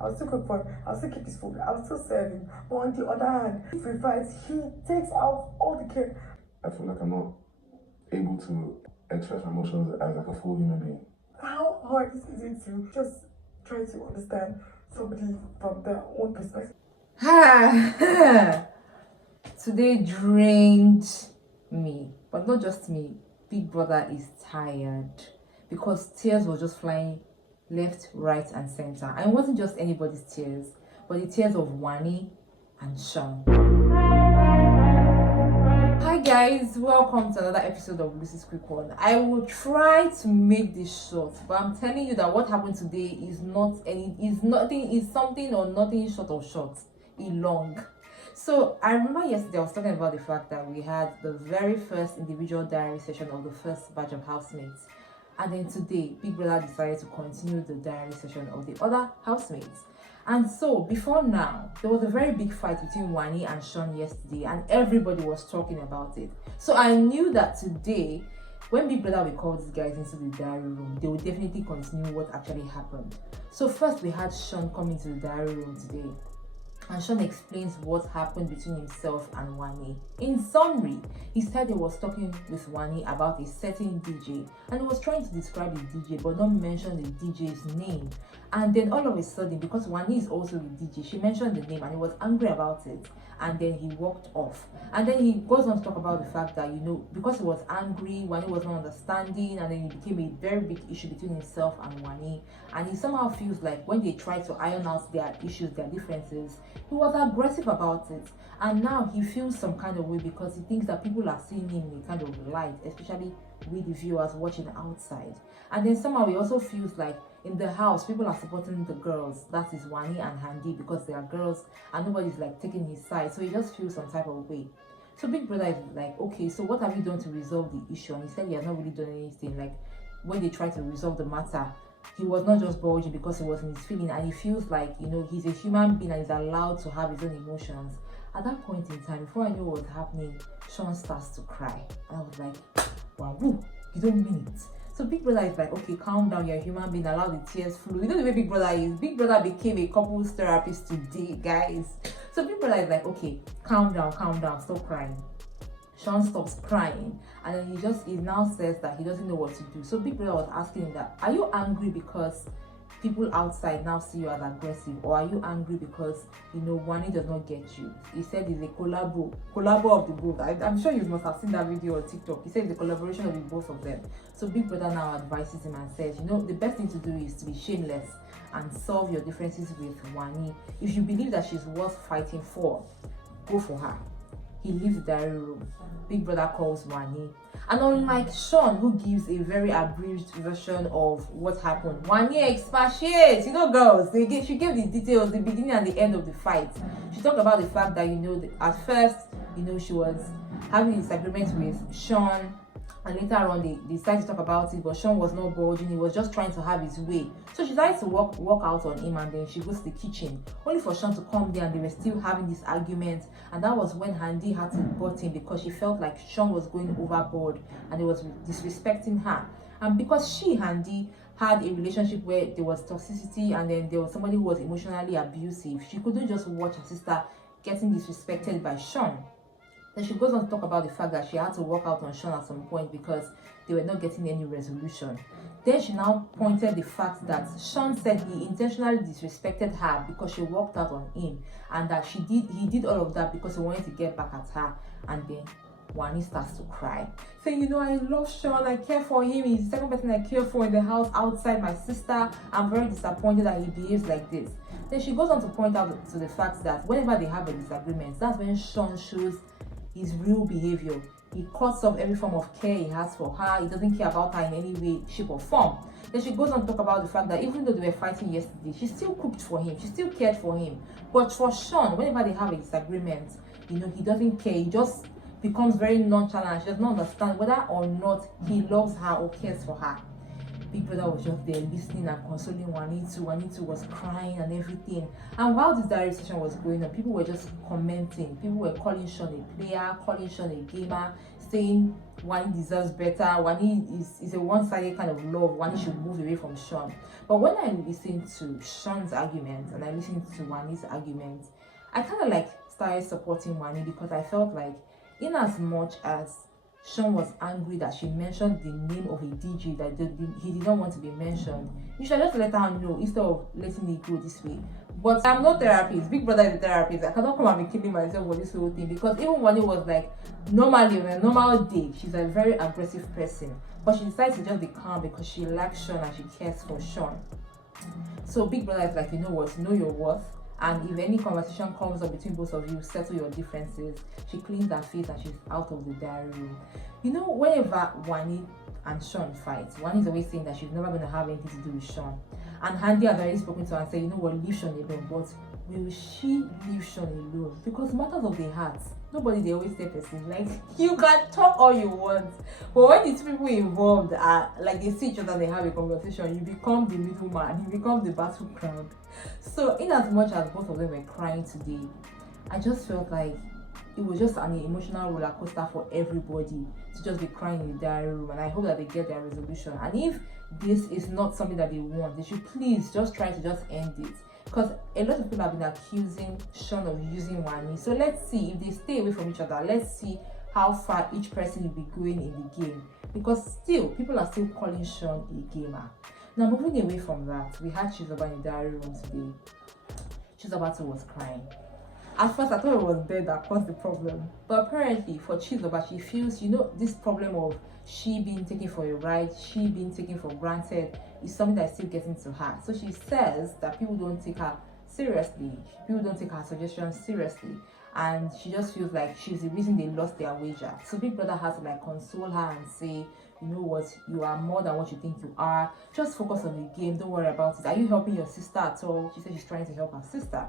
I'll still cook for him, I'll still keep his food, I'll still serve him. But on the other hand, if we fight, he takes out all the care. I feel like I'm not able to express my emotions as like a full human being. How hard is it to just try to understand somebody from their own perspective? Today drained me, but not just me. Big brother is tired because tears were just flying left, right, and center. And it wasn't just anybody's tears, but the tears of Wanni and Shaun. Hi guys, welcome to another episode of Lucy's Quick One. I will try to make this short, but I'm telling you that what happened today is something or nothing short of short, long. So I remember yesterday I was talking about the fact that we had the very first individual diary session of the first batch of housemates, and then today Big Brother decided to continue the diary session of the other housemates. And so before now, there was a very big fight between Wanni and Shaun yesterday, and everybody was talking about it. So I knew that today, when Big Brother will call these guys into the diary room, they will definitely continue what actually happened. So first we had Shaun come into the diary room today, and Shaun explains what happened between himself and Wanni. In summary, he said he was talking with Wanni about a certain DJ, and he was trying to describe the DJ but not mention the DJ's name. And then all of a sudden, because Wanni is also the DJ, she mentioned the name and he was angry about it, and then he walked off. And then he goes on to talk about the fact that, because he was angry, Wanni was not understanding, and then it became a very big issue between himself and Wanni. And he somehow feels like when they try to iron out their issues, their differences, he was aggressive about it. And now he feels some kind of way because he thinks that people are seeing him in a kind of light, especially with the viewers watching outside. And then somehow he also feels like in the house, people are supporting the girls, that is Wanni and Handy, because they are girls and nobody's like taking his side. So he just feels some type of way. So Big Brother is like, okay, so what have you done to resolve the issue? And he said he has not really done anything. Like when they tried to resolve the matter, he was not just bulging because he was in his feeling, and he feels like, he's a human being and is allowed to have his own emotions. At that point in time, before I knew what was happening, Shaun starts to cry. And I was like, wow, you don't mean it. So Big Brother is like, okay, calm down, you're a human being, allow the tears flow. You know the way Big Brother is. Big Brother became a couples therapist today, guys. So Big Brother is like, okay, calm down, stop crying. Shaun stops crying, and then he now says that he doesn't know what to do. So Big Brother was asking him that, are you angry because people outside now see you as aggressive, or are you angry because Wanni does not get you? He said it's a collabo of the both. I'm sure you must have seen that video on TikTok. He said it's a collaboration of the both of them. So Big Brother now advises him and says, the best thing to do is to be shameless and solve your differences with Wanni. If you believe that she's worth fighting for, go for her. He leaves the diary room. Big Brother calls Wanni. And unlike Shaun, who gives a very abridged version of what happened, Wanni expatiates. Girls, she gave the details, the beginning and the end of the fight. She talked about the fact that, at first, she was having a disagreement with Shaun, and later on they decided to talk about it, but Shaun was not budging. He was just trying to have his way. So she decided to walk out on him, and then she goes to the kitchen, only for Shaun to come there, and they were still having this argument. And that was when Handy had to butt in because she felt like Shaun was going overboard and he was disrespecting her. And because Handy had a relationship where there was toxicity, and then there was somebody who was emotionally abusive, she couldn't just watch her sister getting disrespected by Shaun. Then she goes on to talk about the fact that she had to walk out on Shaun at some point because they were not getting any resolution. Then she now pointed the fact that Shaun said he intentionally disrespected her because she walked out on him, and that he did all of that because he wanted to get back at her. And then Wanni starts to cry, saying, I love Shaun, I care for him, he's the second person I care for in the house outside my sister. I'm very disappointed that he behaves like this. Then she goes on to point out to the fact that whenever they have a disagreement, that's when Shaun shows his real behavior. He cuts off every form of care he has for her. He doesn't care about her in any way, shape or form. Then she goes on to talk about the fact that even though they were fighting yesterday, she still cooked for him, she still cared for him. But for Shaun, whenever they have a disagreement, he doesn't care. He just becomes very nonchalant. She does not understand whether or not he loves her or cares for her. Big Brother was just there listening and consoling Wanni too. Wanni too was crying and everything. And while this diary session was going on, people were just commenting. People were calling Shaun a player, calling Shaun a gamer, saying Wanni deserves better. Wanni is a one-sided kind of love. Wanni should move away from Shaun. But when I listened to Shaun's argument and I listened to Wanni's argument, I kind of like started supporting Wanni, because I felt like, in as much as Shaun was angry that she mentioned the name of a DJ that he did not want to be mentioned, you should just let her know instead of letting it go this way. But I'm not therapist. Big brother is a therapist. I cannot come and be killing myself for this whole thing, because even Wanni was like, normally on a normal day, she's a very aggressive person, but she decides to just be calm because she likes Shaun and she cares for Shaun. So Big brother is like, you know what, know your worth. And if any conversation comes up between both of you, settle your differences. She cleans her face and she's out of the diary room. You know, whenever Wanni and Shaun fight, Wanni is always saying that she's never going to have anything to do with Shaun. And Handy has already spoken to her and said, you know what, leave Shaun alone. But will she leave Shaun alone? Because matters of the heart, nobody, they always say person. Like, you can talk all you want, but when these people involved are like, they see each other and they have a conversation, you become the middleman, you become the battleground. So in as much as both of them were crying today, I just felt like it was just an emotional roller coaster for everybody to just be crying in the diary room. And I hope that they get their resolution. And if this is not something that they want, they should please just try to just end it, because a lot of people have been accusing Shaun of using Wanni. So let's see if they stay away from each other. Let's see how far each person will be going in the game, because still people are still calling Shaun a gamer. Now, moving away from that, we had Chizoba in the diary room today. Chizoba too was crying. At first, I thought it was bed that caused the problem. But apparently, for Chizoba, she feels, you know, this problem of she being taken for a ride, she being taken for granted, is something that is still getting to her. So she says that people don't take her seriously. People don't take her suggestions seriously. And she just feels like she's the reason they lost their wager. So Big Brother has to like console her and say, you know what, you are more than what you think you are. Just focus on the game. Don't worry about it. Are you helping your sister at all? She said she's trying to help her sister.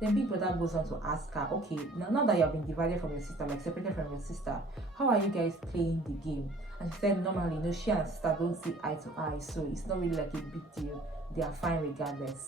Then Big Brother goes on to ask her, okay, now that you have been divided from your sister, like separated from your sister, how are you guys playing the game? And she said, normally, you know, she and her sister don't see eye to eye, so it's not really like a big deal. They are fine regardless.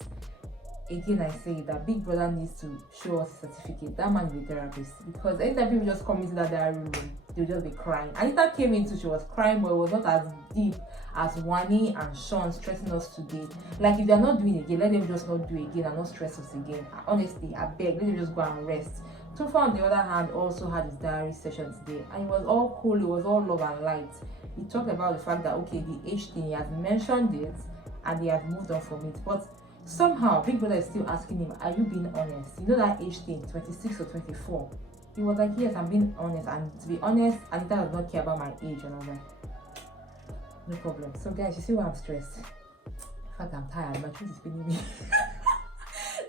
Again, I say that Big Brother needs to show us a certificate. That man is a therapist, because anytime people just come into that diary room, they'll just be crying. Anita came into, she was crying, but it was not as deep as Wanni and Shaun stressing us today. Like, if they're not doing it again, let them just not do it again and not stress us again. Honestly, I beg, let them just go and rest. Tofa, on the other hand, also had his diary session today, and it was all cool, it was all love and light. He talked about the fact that, okay, the age thing, he has mentioned it and they have moved on from it, but somehow Big Brother is still asking him, are you being honest? You know that age thing, 26 or 24? He was like, yes, I'm being honest. And to be honest, Anita does not care about my age. And I was like, no problem. So guys, you see why I'm stressed? In fact, I'm tired. My truth is paining me.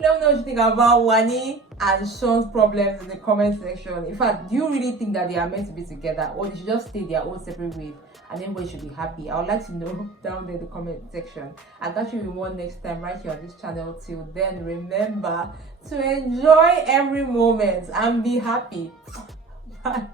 Let me know what you think about Wanni and Shaun's problems in the comment section. In fact, do you really think that they are meant to be together, or they should just stay their own separate ways and everybody should be happy? I would like to know down there in the comment section. I'll catch you with one next time right here on this channel. Till then, remember to enjoy every moment and be happy. Bye.